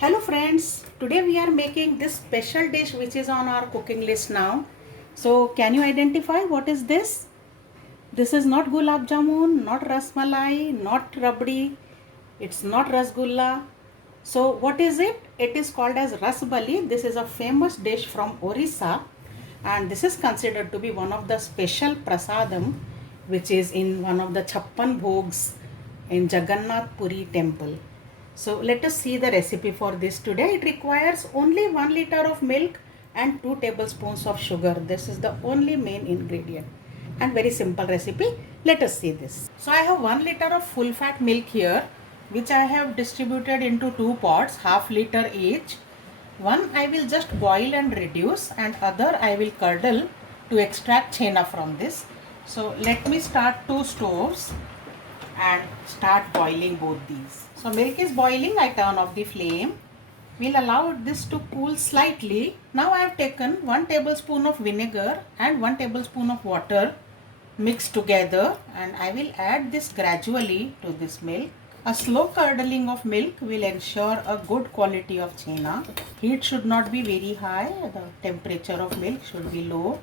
Hello friends, today we are making this special dish which is on our cooking list now. So can you identify what is this? This is not gulab jamun, not rasmalai, not rabdi, it's not rasgulla. So what is it? It is called as rasbali. This is a famous dish from Odisha and this is considered to be one of the special prasadam which is in one of the chappan bhogs in Jagannath Puri temple. So let us see the recipe for this today. It requires only 1 liter of milk and 2 tablespoons of sugar. This is the only main ingredient and very simple recipe. Let us see this. So I have 1 liter of full fat milk here which I have distributed into 2 pots, half liter each. One I will just boil and reduce and other I will curdle to extract chena from this. So let me start 2 stoves and start boiling both these. So milk is boiling, I turn off the flame. We'll allow this to cool slightly. Now I have taken 1 tablespoon of vinegar and 1 tablespoon of water mixed together and I will add this gradually to this milk. A slow curdling of milk will ensure a good quality of chena. Heat should not be very high, the temperature of milk should be low.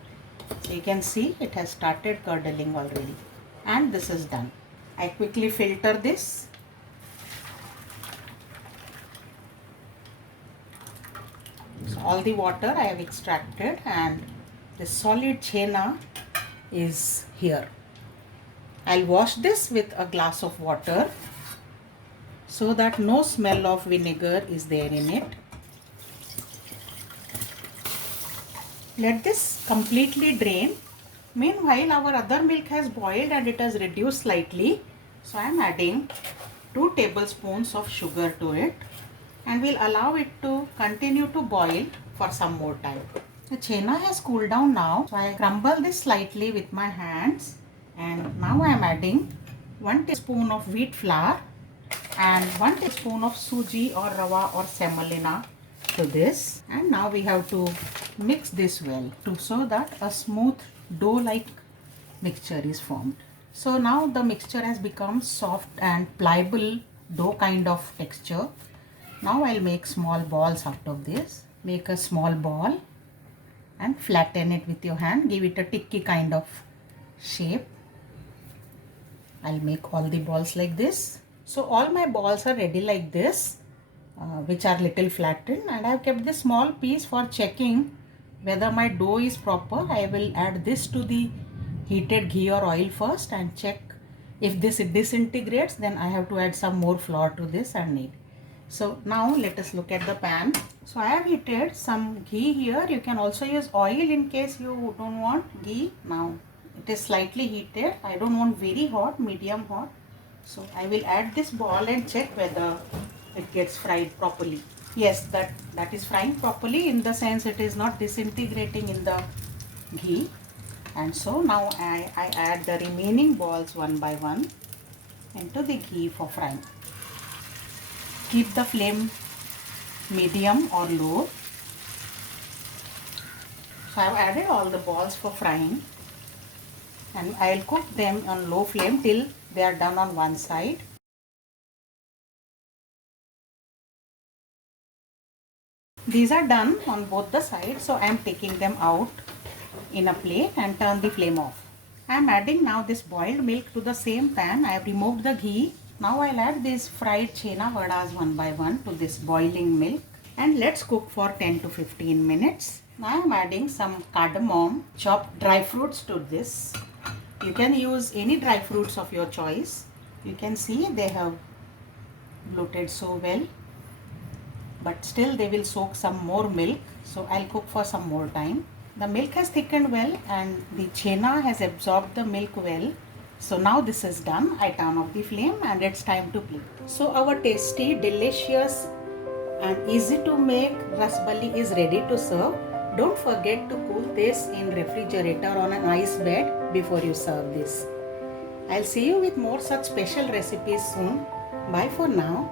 So you can see it has started curdling already and this is done. I quickly filter this. So all the water I have extracted and the solid chena is here. I'll wash this with a glass of water so that no smell of vinegar is there in it. Let this completely drain. Meanwhile, our other milk has boiled and it has reduced slightly. So I am adding 2 tablespoons of sugar to it and we'll allow it to continue to boil for some more time. The chena has cooled down now. So I crumble this slightly with my hands and now I am adding 1 teaspoon of wheat flour and 1 teaspoon of suji or rava or semolina to this. And now we have to mix this well so that a smooth dough-like mixture is formed. So now the mixture has become soft and pliable dough kind of texture. Now I'll make small balls out of this. Make a small ball and flatten it with your hand. Give it a tikki kind of shape. I'll make all the balls like this. So all my balls are ready like this, which are little flattened, and I have kept this small piece for checking whether my dough is proper. I will add this to the heated ghee or oil first and check if this disintegrates, then I have to add some more flour to this and knead. So now let us look at the pan. So I have heated some ghee here. You can also use oil in case you don't want ghee. Now it is slightly heated. I don't want very hot, medium hot. So I will add this ball and check whether it gets fried properly. Yes, that is frying properly, in the sense it is not disintegrating in the ghee. And so now I add the remaining balls one by one into the ghee for frying. Keep the flame medium or low. So I have added all the balls for frying and I will cook them on low flame till they are done on one side. These are done on both the sides, so I am taking them out in a plate and turn the flame off. I am adding now this boiled milk to the same pan. I have removed the ghee. Now I will add these fried chena vadas one by one to this boiling milk and let's cook for 10 to 15 minutes. Now I am adding some cardamom, chopped dry fruits to this. You can use any dry fruits of your choice. You can see they have bloated so well, but still they will soak some more milk. So I'll cook for some more time. The milk has thickened well and the chena has absorbed the milk well. So now this is done. I turn off the flame and it's time to plate. So our tasty, delicious and easy to make rasbali is ready to serve. Don't forget to cool this in refrigerator on an ice bed before you serve this. I'll see you with more such special recipes soon. Bye for now.